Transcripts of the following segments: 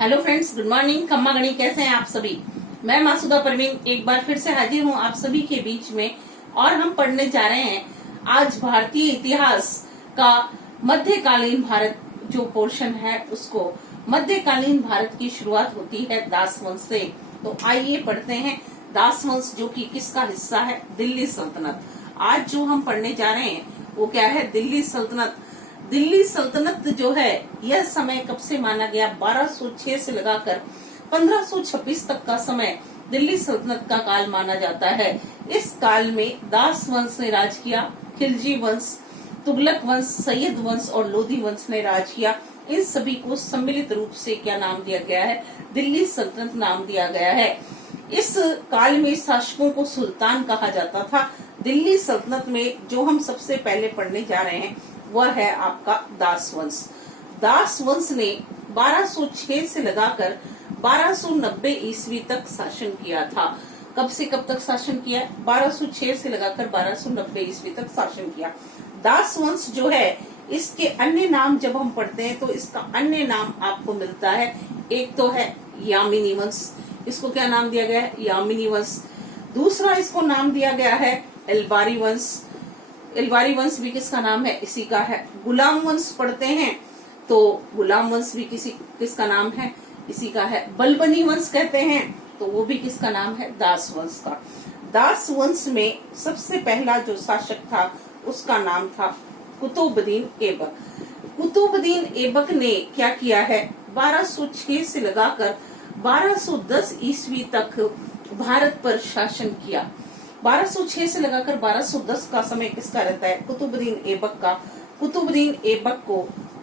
Hello friends, good morning. खम्मा गणी, कैसे हैं आप सभी। मैं मासूदा परवीन एक बार फिर से हाजिर हूँ आप सभी के बीच में। और हम पढ़ने जा रहे हैं आज भारतीय इतिहास का मध्यकालीन भारत जो पोर्शन है उसको। मध्यकालीन भारत की शुरुआत होती है दास वंश से। तो आइए पढ़ते हैं दास वंश, जो कि किसका हिस्सा है, दिल्ली सल्तनत। आज जो हम पढ़ने जा रहे हैं वो क्या है, दिल्ली सल्तनत। दिल्ली सल्तनत जो है यह समय कब से माना गया, 1206 से लगाकर 1526 तक का समय दिल्ली सल्तनत का काल माना जाता है। इस काल में दास वंश ने राज किया, खिलजी वंश, तुगलक वंश, सैयद वंश और लोधी वंश ने राज किया। इन सभी को सम्मिलित रूप से क्या नाम दिया गया है, दिल्ली सल्तनत नाम दिया गया है। इस काल में शासकों को सुल्तान कहा जाता था। दिल्ली सल्तनत में जो हम सबसे पहले पढ़ने जा रहे हैं वह है आपका दास वंश। दास वंश ने 1206 से लगाकर 1290 ईस्वी तक शासन किया था। कब से कब तक शासन किया, 1206 से लगाकर 1290 ईस्वी तक शासन किया। दास वंश जो है इसके अन्य नाम जब हम पढ़ते हैं तो इसका अन्य नाम आपको मिलता है। एक तो है यामिनी वंश, इसको क्या नाम दिया गया है, यामिनी वंश। दूसरा इसको नाम दिया गया है एल्बारी वंश। एल्बारी वंश भी किसका नाम है, इसी का है। गुलाम वंश पढ़ते हैं तो गुलाम वंश भी किसका नाम है, इसी का है। बलबनी वंश कहते हैं तो वो भी किसका नाम है, दास वंश का। दास वंश में सबसे पहला जो शासक था उसका नाम था कुतुबुद्दीन ऐबक। कुतुबुद्दीन ऐबक ने क्या किया है, 1206 से लगाकर 1210 ईस्वी तक भारत पर शासन किया। 1206 से लगाकर 1210 का समय किसका रहता है, कुतुबुद्दीन ऐबक का। कुतुबुद्दीन ऐबक को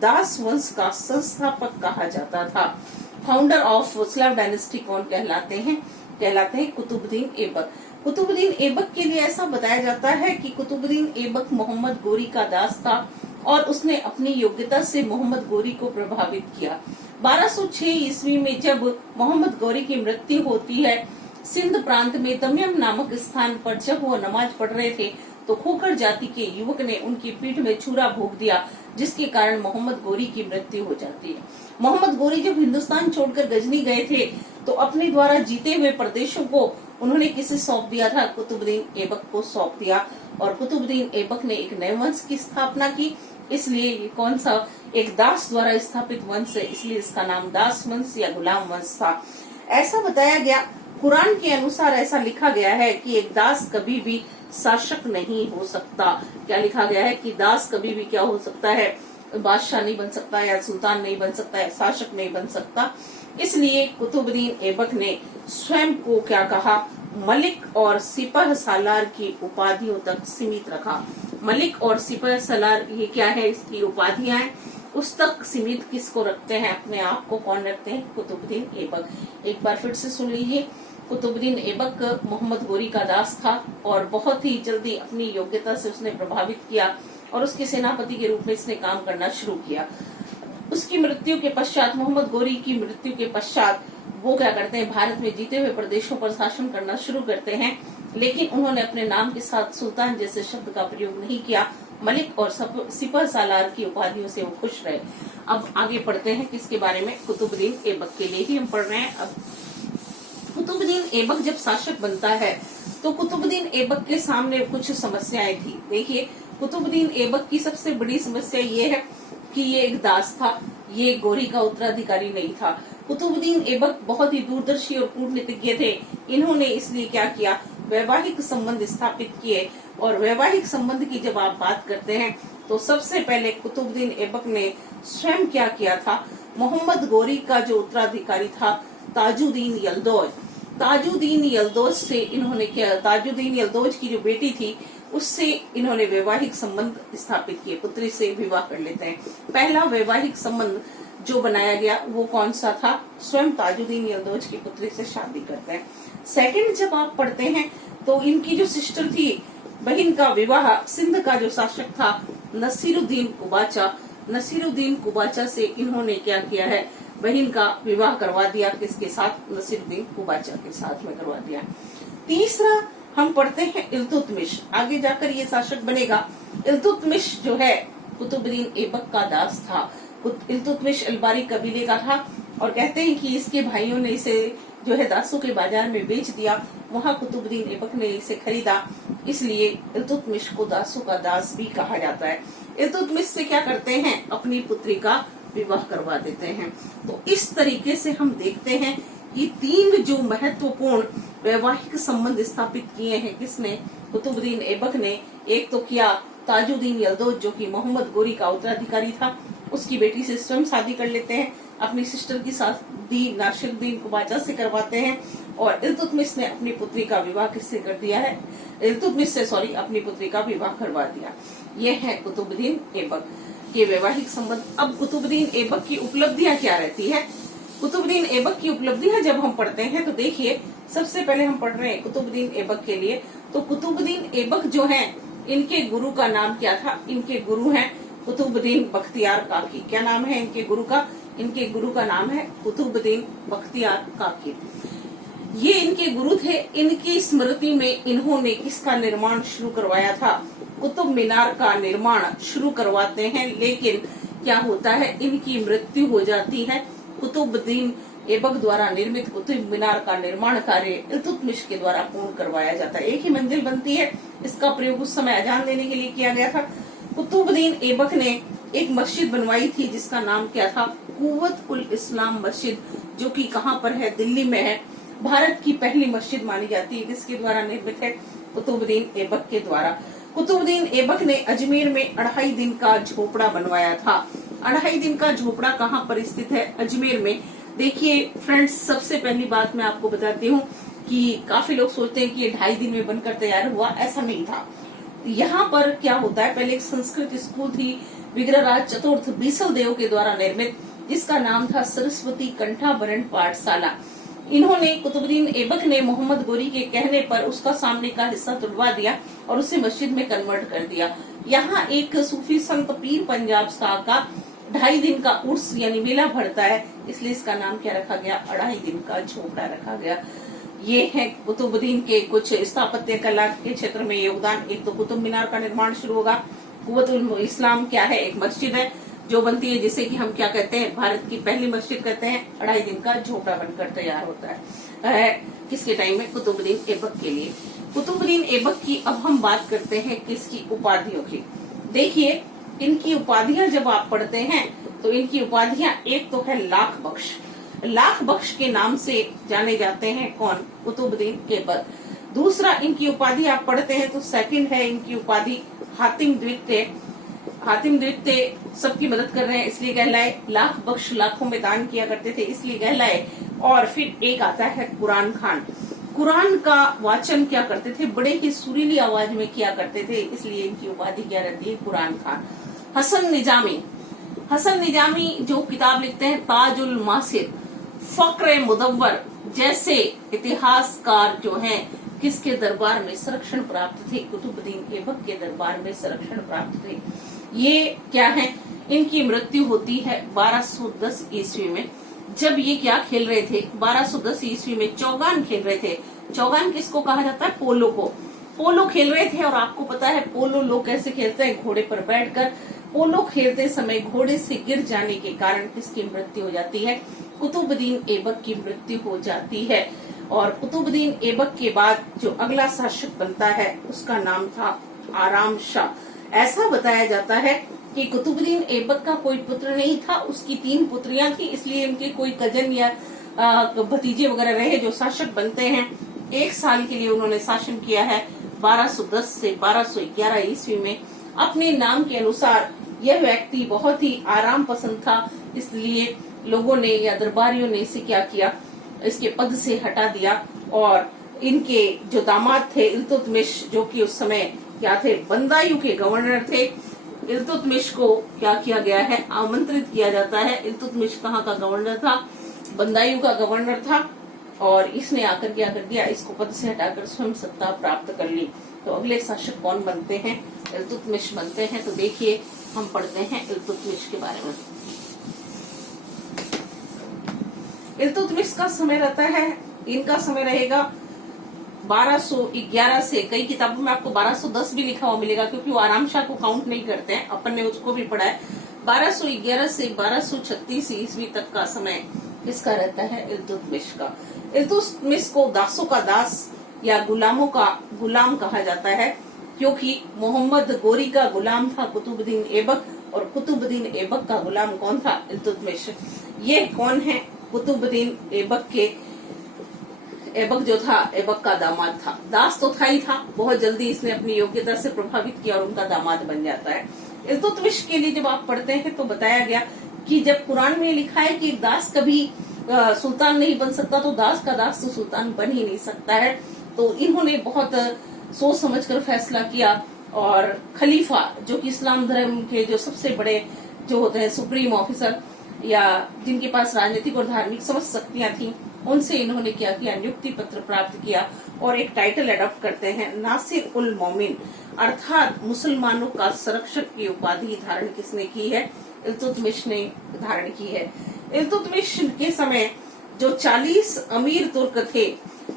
दास वंश का संस्थापक कहा जाता था। फाउंडर ऑफ मुस्लिम डायनेस्टी कौन कहलाते हैं, कुतुबुद्दीन ऐबक। कुतुबुद्दीन ऐबक के लिए ऐसा बताया जाता है कि कुतुबुद्दीन ऐबक मोहम्मद गोरी का दास था और उसने अपनी योग्यता से मोहम्मद गोरी को प्रभावित किया। 1206 ईस्वी में जब मोहम्मद गोरी की मृत्यु होती है, सिंध प्रांत में दमयम नामक स्थान पर जब वो नमाज पढ़ रहे थे तो खोखर जाति के युवक ने उनकी पीठ में छुरा भोंक दिया, जिसके कारण मोहम्मद गोरी की मृत्यु हो जाती है। मोहम्मद गोरी जब हिंदुस्तान छोड़कर गजनी गए थे तो अपने द्वारा जीते हुए प्रदेशों को उन्होंने किसे सौंप दिया था, कुतुबुद्दीन ऐबक को सौंप दिया। और कुतुबुद्दीन ऐबक ने एक नए वंश की स्थापना की, इसलिए ये कौन सा, एक दास द्वारा स्थापित वंश है, इसलिए इसका नाम दास वंश या गुलाम वंश था। ऐसा बताया गया, कुरान के अनुसार ऐसा लिखा गया है कि एक दास कभी भी शासक नहीं हो सकता। क्या लिखा गया है कि दास कभी भी क्या हो सकता है, बादशाह नहीं बन सकता या सुल्तान नहीं बन सकता है, शासक नहीं बन सकता। इसलिए कुतुबुद्दीन ऐबक ने स्वयं को क्या कहा, मलिक और सिपह सालार की उपाधियों तक सीमित रखा। मलिक और सिपह सालार ये क्या है, इसकी उपाधियां हैं, उस तक सीमित किसको रखते हैं, अपने आप को कौन रखते हैं, कुतुबुद्दीन ऐबक। एक बार फिर से सुन लीजिए, कुतुबुद्दीन ऐबक मोहम्मद गोरी का दास था और बहुत ही जल्दी अपनी योग्यता से उसने प्रभावित किया और उसके सेनापति के रूप में इसने काम करना शुरू किया। उसकी मृत्यु के पश्चात, मोहम्मद गोरी की मृत्यु के पश्चात वो क्या करते हैं, भारत में जीते हुए प्रदेशों पर शासन करना शुरू करते हैं। लेकिन उन्होंने अपने नाम के साथ सुल्तान जैसे शब्द का प्रयोग नहीं किया। मलिक और सिपह सालार की उपाधियों से वो खुश रहे। अब आगे पढ़ते हैं किसके बारे में, कुतुबुद्दीन ऐबक के लिए ही हम पढ़ रहे हैं। अब कुतुबुद्दीन ऐबक जब शासक बनता है तो कुतुबुद्दीन ऐबक के सामने कुछ समस्याएं थी। देखिए, कुतुबुद्दीन ऐबक की सबसे बड़ी समस्या ये है कि ये एक दास था, ये गोरी का उत्तराधिकारी नहीं था। कुतुबुद्दीन ऐबक बहुत ही दूरदर्शी और कूटनीतिज्ञ थे। इन्होंने इसलिए क्या किया, वैवाहिक संबंध स्थापित किए। और वैवाहिक संबंध की जब आप बात करते हैं तो सबसे पहले कुतुबुद्दीन ऐबक ने स्वयं क्या किया था, मोहम्मद गोरी का जो उत्तराधिकारी था ताजुद्दीन यल्दौज, ताजुद्दीन यल्दौज से इन्होंने क्या, ताजुद्दीन यल्दौज की जो बेटी थी उससे इन्होंने वैवाहिक संबंध स्थापित किए, पुत्री से विवाह कर लेते हैं। पहला वैवाहिक संबंध जो बनाया गया वो कौन सा था, स्वयं ताजुद्दीन यल्दौज की पुत्री से शादी करते हैं। सेकंड जब आप पढ़ते हैं तो इनकी जो सिस्टर थी, बहन का विवाह सिंध का जो शासक था नसीरुद्दीन कुबाचा से इन्होंने क्या किया है, बहन का विवाह करवा दिया। किसके साथ, नसीरुद्दीन कुबाचा के साथ में करवा दिया। तीसरा हम पढ़ते हैं इल्तुतमिश, आगे जाकर ये शासक बनेगा। इल्तुतमिश जो है कुतुबुद्दीन ऐबक का दास था। इल्तुतमिश अल्बारी कबीले का था और कहते हैं कि इसके भाइयों ने इसे जो है दासों के बाजार में बेच दिया। वहां कुतुबुद्दीन ऐबक ने इसे खरीदा, इसलिए इल्तुतमिश को दासों का दास भी कहा जाता है। इल्तुतमिश से क्या करते हैं, अपनी पुत्री का विवाह करवा देते हैं। तो इस तरीके से हम देखते हैं कि 3 जो महत्वपूर्ण वैवाहिक संबंध स्थापित किए हैं किसने, कुतुबुद्दीन ऐबक ने। एक तो किया ताजुद्दीन यल्दौज, जो कि मोहम्मद गोरी का उत्तराधिकारी था, उसकी बेटी से स्वयं शादी कर लेते हैं। अपनी सिस्टर की शादी नासिरुद्दीन कुबाचा से करवाते हैं। और इल्तुतमिश ने अपनी पुत्री का विवाह किससे कर दिया है, इल्तुतमिश से अपनी पुत्री का विवाह करवा दिया। ये है कुतुबुद्दीन ऐबक के वैवाहिक संबंध। अब कुतुबुद्दीन ऐबक की उपलब्धियां क्या रहती है, कुतुबुद्दीन ऐबक की उपलब्धियां जब हम पढ़ते हैं तो देखिए, सबसे पहले हम पढ़ रहे हैं कुतुबुद्दीन ऐबक के लिए। तो कुतुबुद्दीन ऐबक जो हैं, इनके गुरु का नाम क्या था, इनके गुरु हैं कुतुबुद्दीन बख्तियार काकी। क्या नाम है इनके गुरु का, इनके गुरु का नाम है कुतुबुद्दीन बख्तियार काकी। ये इनके गुरु थे। इनकी स्मृति में इन्होंने किसका निर्माण शुरू करवाया था, कुतुब मीनार का निर्माण शुरू करवाते हैं। लेकिन क्या होता है, इनकी मृत्यु हो जाती है। कुतुबुद्दीन ऐबक द्वारा निर्मित कुतुब मीनार का निर्माण कार्य इल्तुतमिश के द्वारा पूर्ण करवाया जाता है। एक ही मंजिल बनती है, इसका प्रयोग उस समय अजान देने के लिए किया गया था। कुतुबुद्दीन ऐबक ने एक मस्जिद बनवाई थी जिसका नाम क्या था, कुव्वत उल इस्लाम मस्जिद, जो कि कहाँ पर है, दिल्ली में है। भारत की पहली मस्जिद मानी जाती है, किसके द्वारा निर्मित है, कुतुबुद्दीन ऐबक के द्वारा। कुतुबुद्दीन ऐबक ने अजमेर में 2.5 दिन का झोपड़ा बनवाया था। 2.5 दिन का झोपड़ा कहाँ पर स्थित है, अजमेर में। देखिए फ्रेंड्स, सबसे पहली बात मैं आपको बताती हूँ कि काफी लोग सोचते हैं कि ये 2.5 दिन में बनकर तैयार हुआ, ऐसा नहीं था। यहाँ पर क्या होता है, पहले एक संस्कृत स्कूल थी विग्रहराज चतुर्थ बीसल देव के द्वारा निर्मित, जिसका नाम था सरस्वती कंठाभरण पाठशाला। इन्होंने कुतुबुद्दीन ऐबक ने मोहम्मद गोरी के कहने पर उसका सामने का हिस्सा तुड़वा दिया और उसे मस्जिद में कन्वर्ट कर दिया। यहाँ एक सूफी संत पीर पंजाब शाह का 2.5 दिन का उर्स यानी मेला भरता है, इसलिए इसका नाम क्या रखा गया, 2.5 दिन का झोपड़ा रखा गया। ये है कुतुबुद्दीन के कुछ स्थापत्य कला के क्षेत्र में योगदान। एक तो कुतुब मीनार का निर्माण शुरू होगा। कुव्वत उल इस्लाम क्या है, एक मस्जिद है जो बनती है, जिसे कि हम क्या कहते हैं, भारत की पहली मस्जिद कहते हैं। 2.5 दिन का झोपड़ा बनकर तैयार होता है किसके टाइम में, कुतुबुद्दीन ऐबक के लिए। कुतुबुद्दीन ऐबक की अब हम बात करते हैं किसकी, उपाधियों की। देखिए, इनकी उपाधियां जब आप पढ़ते हैं तो इनकी उपाधियां, एक तो है लाख बख्श। लाख बख्श के नाम से जाने जाते हैं कौन, कुतुबुद्दीन ऐबक। दूसरा, इनकी उपाधि आप पढ़ते हैं तो सेकंड है इनकी उपाधि हातिम द्वितीय। हातिम द्वितीय सबकी मदद कर रहे हैं इसलिए कहलाए, लाख बख्श लाखों में दान किया करते थे इसलिए कहलाए। और फिर एक आता है कुरान खान। कुरान का वाचन क्या करते थे, बड़े ही सुरीली आवाज में किया करते थे, इसलिए इनकी उपाधि क्या रहती है, कुरान खान। हसन निजामी, हसन निजामी जो किताब लिखते हैं ताजुल मासिर, फक्र मुदव्वर जैसे इतिहासकार जो हैं, किसके दरबार में संरक्षण प्राप्त थे, कुतुबुद्दीन ऐबक के दरबार में संरक्षण प्राप्त थे। ये क्या है, इनकी मृत्यु होती है 1210 ईस्वी में। जब ये क्या खेल रहे थे, 1210 ईस्वी में चौगान खेल रहे थे। चौगान किसको कहा जाता है, पोलो को। पोलो खेल रहे थे और आपको पता है पोलो लोग कैसे खेलते हैं, घोड़े पर बैठकर। पोलो खेलते समय घोड़े से गिर जाने के कारण किसकी मृत्यु हो जाती है, कुतुबुद्दीन ऐबक की मृत्यु हो जाती है। और कुतुबुद्दीन ऐबक के बाद जो अगला शासक बनता है उसका नाम था आराम शाह। ऐसा बताया जाता है कि कुतुबुद्दीन ऐबक का कोई पुत्र नहीं था, उसकी 3 पुत्रियां थी, इसलिए उनके कोई कजन या भतीजे वगैरह रहे जो शासक बनते हैं। 1 साल के लिए उन्होंने शासन किया है 1210 से 1211 ईस्वी में। अपने नाम के अनुसार यह व्यक्ति बहुत ही आराम पसंद था, इसलिए लोगों ने या दरबारियों ने इसे क्या किया, इसके पद से हटा दिया। और इनके जो दामाद थे इल्तुतमिश, जो कि उस समय क्या थे, बंदायूं के गवर्नर थे। इल्तुतमिश को क्या किया गया है, आमंत्रित किया जाता है। इल्तुतमिश कहाँ का गवर्नर था, बंदायूं का गवर्नर था। और इसने आकर क्या कर दिया, इसको पद से हटाकर स्वयं सत्ता प्राप्त कर ली। तो अगले शासक कौन बनते हैं, इल्तुतमिश बनते हैं। तो देखिए, हम पढ़ते हैं इल्तुतमिश के बारे में। इल्तुतमिश का समय रहता है, इनका समय रहेगा 1211 से, कई किताबों में आपको 1210 भी लिखा हुआ मिलेगा, क्योंकि वो आराम शाह को काउंट नहीं करते हैं, अपन ने उसको भी पढ़ा है। 1211 से 1236 ईस्वी तक का समय किसका रहता है? इल्तुतमिश का। इल्तुतमिश को दासों का दास या गुलामों का गुलाम कहा जाता है, क्योंकि मोहम्मद गोरी का गुलाम था कुतुबुद्दीन ऐबक, और कुतुबुद्दीन ऐबक का गुलाम कौन था? इल्तुतमिश। ये कौन है? कुतुबुद्दीन ऐबक जो था, ऐबक का दामाद था। दास तो था ही था, बहुत जल्दी इसने अपनी योग्यता से प्रभावित किया और उनका दामाद बन जाता है। इल्तुतमिश के लिए जब आप पढ़ते हैं तो बताया गया कि जब कुरान में लिखा है कि दास कभी सुल्तान नहीं बन सकता, तो दास का दास तो सुल्तान बन ही नहीं सकता है। तो इन्होंने बहुत सोच समझकर फैसला किया, और खलीफा जो कि इस्लाम धर्म के जो सबसे बड़े जो होते हैं सुप्रीम ऑफिसर, या जिनके पास राजनीतिक और धार्मिक समस्त शक्तियां थी, उनसे इन्होंने क्या किया? नियुक्ति पत्र प्राप्त किया और एक टाइटल अडॉप्ट करते हैं, नासिर उल मोमिन, अर्थात मुसलमानों का संरक्षक की उपाधि धारण किसने की है? इल्तुतमिश ने धारण की है। इल्तुतमिश के समय जो 40 अमीर तुर्क थे,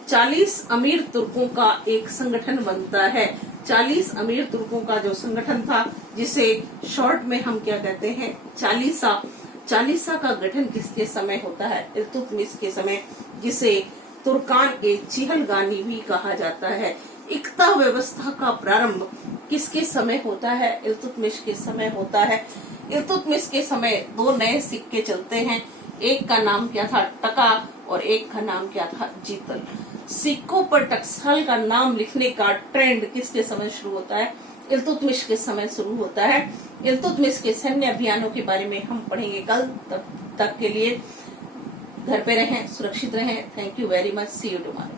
40 अमीर तुर्कों का एक संगठन बनता है। 40 अमीर तुर्कों का जो संगठन था, जिसे शॉर्ट में हम क्या कहते हैं? चालीसा। चालीसा का गठन किसके समय होता है? इल्तुतमिश के समय, जिसे तुर्कान ए चिहलगानी भी कहा जाता है। इक्ता व्यवस्था का प्रारंभ किसके समय होता है? इल्तुतमिश के समय होता है। इल्तुतमिश के समय 2 नए सिक्के चलते हैं, एक का नाम क्या था? टका, और एक का नाम क्या था? जीतल। सिक्कों पर टकसाल का नाम लिखने का ट्रेंड किसके समय शुरू होता है? इल्तुतमिश के समय शुरू होता है। इल्तुतमिश के सैन्य अभियानों के बारे में हम पढ़ेंगे कल। तब तक के लिए घर पे रहें, सुरक्षित रहें। Thank you very much. See you tomorrow.